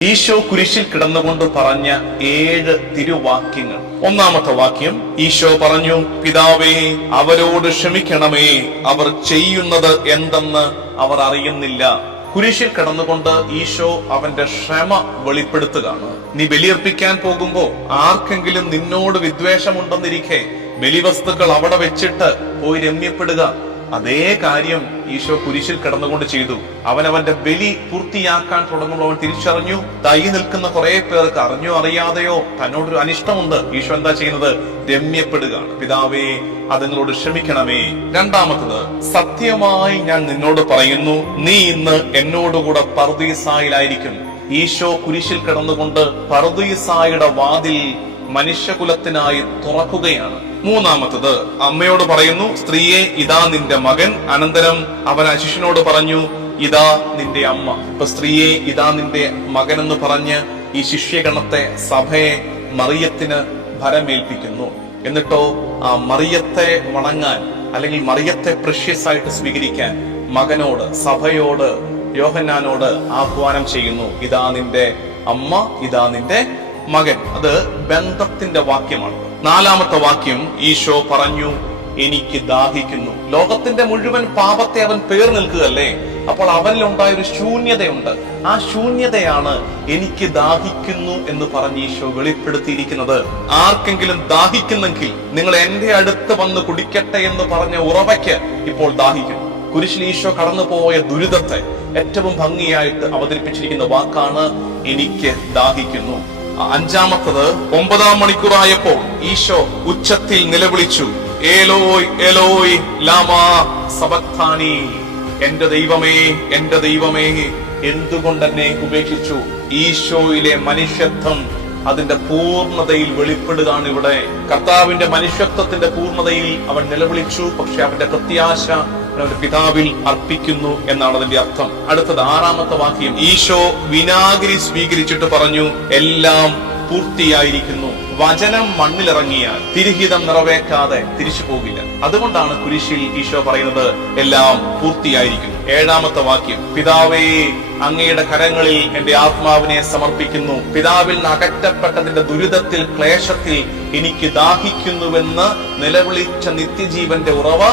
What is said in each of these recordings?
ഈശോ കുരിശിൽ കിടന്നുകൊണ്ട് പറഞ്ഞ 7 തിരുവാക്യങ്ങൾ. ഒന്നാമത്തെ വാക്യം, ഈശോ പറഞ്ഞു, പിതാവേ, അവരോട് ക്ഷമിക്കണമേ, അവർ ചെയ്യുന്നത് എന്തെന്ന് അവർ അറിയുന്നില്ല. കുരിശിൽ കിടന്നുകൊണ്ട് ഈശോ അവന്റെ ക്ഷമ വെളിപ്പെടുത്തുകയാണ്. നീ ബലിയർപ്പിക്കാൻ പോകുമ്പോ ആർക്കെങ്കിലും നിന്നോട് വിദ്വേഷമുണ്ടെന്നിരിക്കെ ബലിവസ്തുക്കൾ അവിടെ വെച്ചിട്ട് പോയി രമ്യപ്പെടുക. അതേ കാര്യം ഈശോ കുരിശിൽ കിടന്നുകൊണ്ട് ചെയ്തു. അവനവന്റെ ബലി പൂർത്തിയാക്കാൻ തുടങ്ങുമ്പോൾ അവൻ തിരിച്ചറിഞ്ഞു, തൈ നിൽക്കുന്ന കുറെ പേർക്ക് അറിഞ്ഞോ അറിയാതെയോ തന്നോടൊരു അനിഷ്ടമുണ്ട്. ഈശോ എന്താ ചെയ്യുന്നത്? രമ്യപ്പെടുകയാണ്. പിതാവേ, അതുങ്ങളോട് ക്ഷമിക്കണമേ. രണ്ടാമത്തത്, സത്യമായി ഞാൻ നിന്നോട് പറയുന്നു, നീ ഇന്ന് എന്നോടുകൂടെ പർദീസായിലായിരിക്കും. ഈശോ കുരിശിൽ കിടന്നുകൊണ്ട് പർദീസായുടെ വാതിൽ മനുഷ്യകുലത്തിനായി തുറക്കുകയാണ്. മൂന്നാമത്തത്, അമ്മയോട് പറയുന്നു, സ്ത്രീയെ, ഇതാ നിന്റെ മകൻ. അനന്തരം അവൻ ആ ശിഷ്യനോട് പറഞ്ഞു, ഇതാ നിന്റെ അമ്മ. ഇപ്പൊ സ്ത്രീയെ, ഇതാ നിന്റെ മകൻ എന്ന് പറഞ്ഞ് ഈ ശിഷ്യഗണത്തെ, സഭയെ മറിയത്തിന് ഭരമേൽപ്പിക്കുന്നു. എന്നിട്ടോ ആ മറിയത്തെ വണങ്ങാൻ, അല്ലെങ്കിൽ മറിയത്തെ പ്രഷ്യസ് ആയിട്ട് സ്വീകരിക്കാൻ മകനോട്, സഭയോട്, യോഹന്നാനോട് ആഹ്വാനം ചെയ്യുന്നു. ഇതാ നിന്റെ അമ്മ, ഇതാ നിന്റെ മകൻ. അത് ബന്ധത്തിന്റെ വാക്യമാണ്. നാലാമത്തെ വാക്യം, ഈശോ പറഞ്ഞു, എനിക്ക് ദാഹിക്കുന്നു. ലോകത്തിന്റെ മുഴുവൻ പാപത്തെ അവൻ പേർ നിൽക്കുകയല്ലേ. അപ്പോൾ അവനിലുണ്ടായ ഒരു ശൂന്യതയുണ്ട്. ആ ശൂന്യതയാണ് എനിക്ക് ദാഹിക്കുന്നു എന്ന് പറഞ്ഞ് ഈശോ വെളിപ്പെടുത്തിയിരിക്കുന്നത്. ആർക്കെങ്കിലും ദാഹിക്കുന്നെങ്കിൽ നിങ്ങൾ എന്റെ അടുത്ത് വന്ന് കുടിക്കട്ടെ എന്ന് പറഞ്ഞ ഉറവയ്ക്ക് ഇപ്പോൾ ദാഹിക്കുന്നു. കുരിശിൽ ഈശോ കടന്നുപോയ ദുരിതത്തെ ഏറ്റവും ഭംഗിയായിട്ട് അവതരിപ്പിച്ചിരിക്കുന്ന വാക്കാണ് എനിക്ക് ദാഹിക്കുന്നു. അഞ്ചാമത്തത്, 9-ാം മണിക്കൂറായപ്പോൾ ഈശോ ഉച്ചത്തിൽ നിലവിളിച്ചു, ഏലോയ് ഏലോയ് ലാമാ സബക്താനി. എന്റെ ദൈവമേ, എന്റെ ദൈവമേ, എന്തുകൊണ്ടെന്നെ ഉപേക്ഷിച്ചു? ഈശോയിലെ മനുഷ്യത്വം അതിന്റെ പൂർണ്ണതയിൽ വെളിപ്പെടുകയാണ് ഇവിടെ. കർത്താവിന്റെ മനുഷ്യത്വത്തിന്റെ പൂർണ്ണതയിൽ അവൻ നിലവിളിച്ചു. പക്ഷെ അവന്റെ പ്രത്യാശ അവന്റെ പിതാവിൽ അർപ്പിക്കുന്നു എന്നാണ് അതിന്റെ അർത്ഥം. അടുത്തത് 6-ാമത്തെ വാക്യം, ഈശോ വിനാഗിരി സ്വീകരിച്ചിട്ട് പറഞ്ഞു, എല്ലാം പൂർത്തിയായിരിക്കുന്നു. വചനം മണ്ണിലിറങ്ങിയാൽ തിരുഹിതം നിറവേറ്റാതെ തിരിച്ചു പോകില്ല. അതുകൊണ്ടാണ് കുരിശിൽ ഈശോ പറയുന്നത്, എല്ലാം പൂർത്തിയായിരിക്കുന്നു. 7-ാമത്തെ വാക്യം, പിതാവേ, അങ്ങയുടെ കരങ്ങളിൽ എന്റെ ആത്മാവിനെ സമർപ്പിക്കുന്നു. പിതാവിൽ നിന്ന് അകറ്റപ്പെട്ടതിന്റെ ദുരിതത്തിൽ, ക്ലേശത്തിൽ എനിക്ക് ദാഹിക്കുന്നുവെന്ന് നിലവിളിച്ച നിത്യജീവന്റെ ഉറവ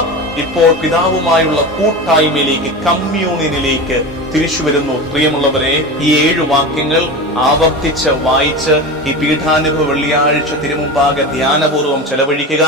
ഇപ്പോൾ പിതാവുമായുള്ള കൂട്ടായ്മയിലേക്ക്, കമ്മ്യൂണിയനിലേക്ക് തിരിച്ചു വരുന്നു. പ്രിയമുള്ളവരെ, ഈ 7 വാക്യങ്ങൾ ആവർത്തിച്ച് വായിച്ച് ഈ പീഠാനുഭവ വെള്ളിയാഴ്ച തിരുമുമ്പാകെ ധ്യാനപൂർവ്വം ചെലവഴിക്കുക.